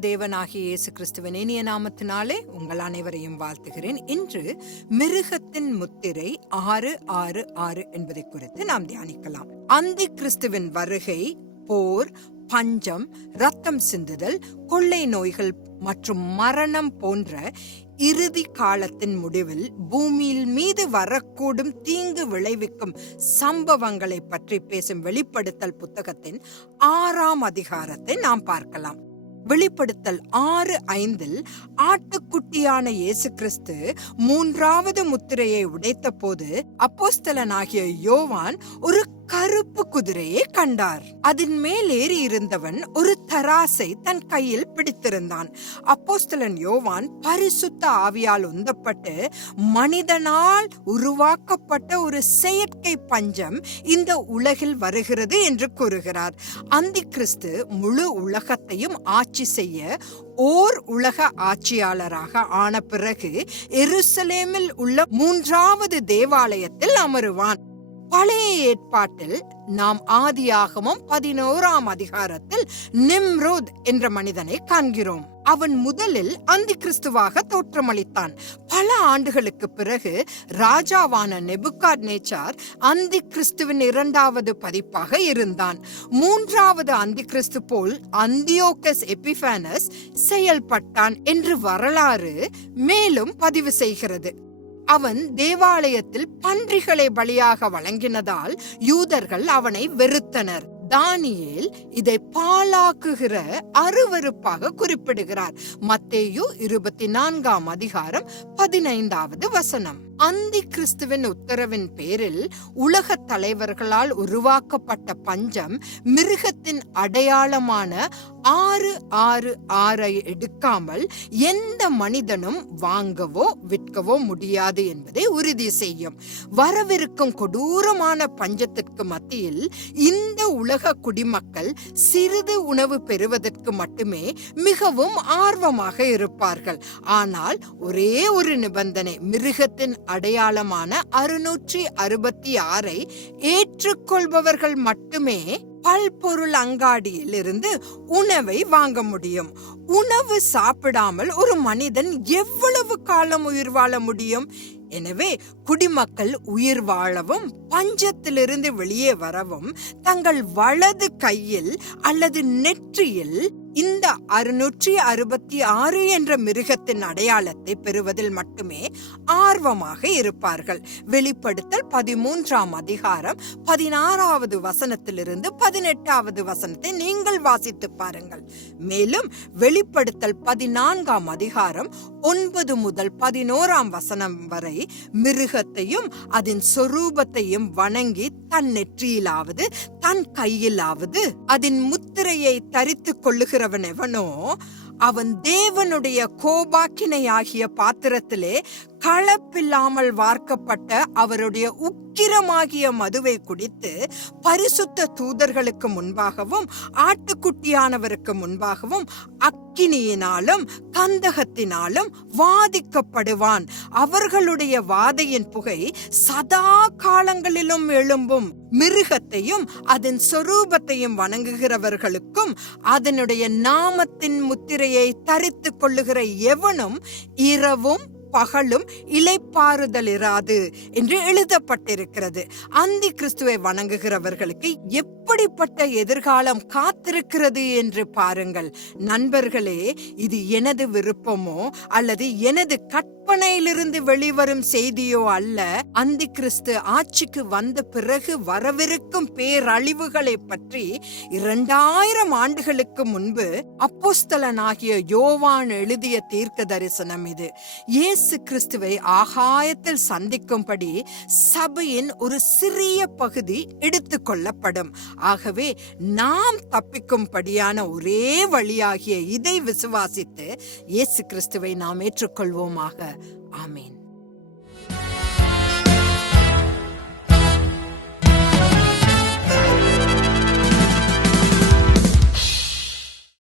தேவனாகிய இயேசு கிறிஸ்துவின் இனிய நாமத்தினாலே உங்கள் அனைவரையும் வாழ்த்துகிறேன். இன்று மிருகத்தின் முத்திரை ஆறு ஆறு ஆறு என்பதை குறித்து நாம் தியானிக்கலாம். அந்தி கிறிஸ்துவின் வருகை போர் பஞ்சம் ரத்தம் சிந்துதல் கொள்ளை நோய்கள் மற்றும் மரணம் போன்ற இறுதி காலத்தின் முடிவில் பூமியில் மீது வரக்கூடும் தீங்கு விளைவிக்கும் சம்பவங்களை பற்றி பேசும் வெளிப்படுத்தல் புத்தகத்தின் ஆறாம் அதிகாரத்தை நாம் பார்க்கலாம். வெளிப்படுத்தல் ஆறு ஐந்தில் ஆட்டுக்குட்டியான இயேசு கிறிஸ்து மூன்றாவது முத்திரையை உடைத்த போது அப்போஸ்தலனாகிய யோவான் ஒரு கருப்பு குதிரையை கண்டார். அதன் மேல் ஏறி இருந்தவன் ஒரு தராசை தன் கையில் பிடித்திருந்தான். அப்போஸ்தலன் யோவான் பரிசுத்த ஆவியால் உந்தப்பட்டு மனிதனால் உருவாக்கப்பட்ட ஒரு செயற்கை பஞ்சம் இந்த உலகில் வருகிறது என்று கூறுகிறார். அந்தி கிறிஸ்து முழு உலகத்தையும் ஆட்சி செய்ய ஓர் உலக ஆட்சியாளராக ஆன பிறகு எருசலேமில் உள்ள மூன்றாவது தேவாலயத்தில் அமருவான். பழைய ஏற்பாட்டில் நாம் ஆதியாகமும் பதினோராம் அதிகாரத்தில் நிம்ரோத் என்ற மனிதனை காண்கிறோம். அவன் முதலில் அந்தி கிறிஸ்துவாக தோற்றமளித்தான். பல ஆண்டுகளுக்கு பிறகு ராஜாவான நெபுகாட் நேச்சார் அந்தி கிறிஸ்துவின் இரண்டாவது பதிப்பாக இருந்தான். மூன்றாவது அந்தி கிறிஸ்து போல் அந்தியோகஸ் எபிஃபானஸ் செயல்பட்டான் என்று வரலாறு மேலும் பதிவு செய்கிறது. அவன் தேவாலயத்தில் பன்றிகளை பலியாக வழங்கினதால் யூதர்கள் அவனை வெறுத்தனர். தானியேல் இதை பாலாக்குகிற அருவருப்பாக குறிப்பிடுகிறார். மத்தேயு இருபத்தி நான்காம் அதிகாரம் பதினைந்தாவது வசனம். அந்தி கிறிஸ்துவின் உத்தரவின் பேரில் உலக தலைவர்களால் உருவாக்கப்பட்ட பஞ்சம் மிருகத்தின் அடையாளமான ஆறு ஆறு ஆறை எடுக்காமல் எந்த மனிதனும் வாங்கவோ விற்கவோ முடியாது என்பதை உறுதி செய்யும். வரவிருக்கும் கொடூரமான பஞ்சத்திற்கு மத்தியில் இந்த உலக குடிமக்கள் சிறிது உணவு பெறுவதற்கு மட்டுமே மிகவும் ஆர்வமாக இருப்பார்கள். ஆனால் ஒரே ஒரு நிபந்தனை மிருகத்தின் அடையாளமான அறுநூற்றி அறுபத்தி ஆறை ஏற்றுக்கொள்பவர்கள் மட்டுமே பல்பொருள் அங்காடியில் இருந்து உணவை வாங்க முடியும். உணவு சாப்பிடாமல் ஒரு மனிதன் எவ்வளவு காலம் உயிர் வாழ முடியும்? எனவே குடிமக்கள் உயிர் வாழவும் பஞ்சத்திலிருந்து வெளியே வரவும் தங்கள் வலது கையில் அல்லது நெற்றியில் இந்த அறுநூற்றி அறுபத்தி ஆறு என்ற மிருகத்தின் அடையாளத்தை பெறுவதில் மட்டுமே ஆர்வமாக இருப்பார்கள். வெளிப்படுத்தல் பதிமூன்றாம் அதிகாரம் பதினாறாவது வசனத்திலிருந்து பதினெட்டாவது வசனத்தை நீங்கள் வாசித்து பாருங்கள். மேலும் வெளிப்படுத்தல் பதினான்காம் அதிகாரம் ஒன்பது முதல் பதினோராம் வசனம் வரை மிருகத்தையும் அதன் சொரூபத்தையும் வணங்கி தன் நெற்றியிலாவது தன் கையிலாவது அதன் முத்திரையை தரித்து கொள்ளுகிறவன் எவனோ அவன் தேவனுடைய கோபாக்கினையாகிய பாத்திரத்திலே களப்பில்லாமல் வார்க்கப்பட்ட அவருடைய உக்கிரமாகிய மதுவை குடித்து பரிசுத்த தூதர்களுக்கு முன்பாகவும் ஆட்டுக்குட்டியானவருக்கு முன்பாகவும் அக்கினியினாலும் கந்தகத்தினாலும் வாதிக்கப்படுவான். அவர்களுடைய வாதையின் புகை சதா காலங்களிலும் எழும்பும். மிருகத்தையும் அதன் சொரூபத்தையும் வணங்குகிறவர்களுக்கும் அதனுடைய நாமத்தின் முத்திரையை தரித்து கொள்ளுகிற எவனும் இரவும் பகலும் இலைப்பாறுதல் இராது என்று எழுதப்பட்டிருக்கிறது. அந்தி கிறிஸ்துவை வணங்குகிறவர்களுக்கு எப்படிப்பட்ட எதிர்காலம் காத்திருக்கிறது என்று பாருங்கள். நண்பர்களே இது எனது விருப்பமோ அல்லது எனது கற்பனையிலிருந்து வெளிவரும் செய்தியோ அல்ல. அந்தி கிறிஸ்து ஆட்சிக்கு வந்த பிறகு வரவிருக்கும் பேரழிவுகளை பற்றி இரண்டாயிரம் ஆண்டுகளுக்கு முன்பு அப்போஸ்தலனாகிய யோவான் எழுதிய தீர்க்க தரிசனம் இது இயேசு கிறிஸ்துவை ஆகாயத்தில் சந்திக்கும்படி சபையின் ஒரு சிறிய பகுதி எடுத்துக்கொள்ளப்படும். ஆகவே நாம் தப்பிக்கும்படியான ஒரே வழியாகிய இதை விசுவாசித்து இயேசு கிறிஸ்துவை நாம் ஏற்றுக்கொள்வோமாக. ஆமீன்.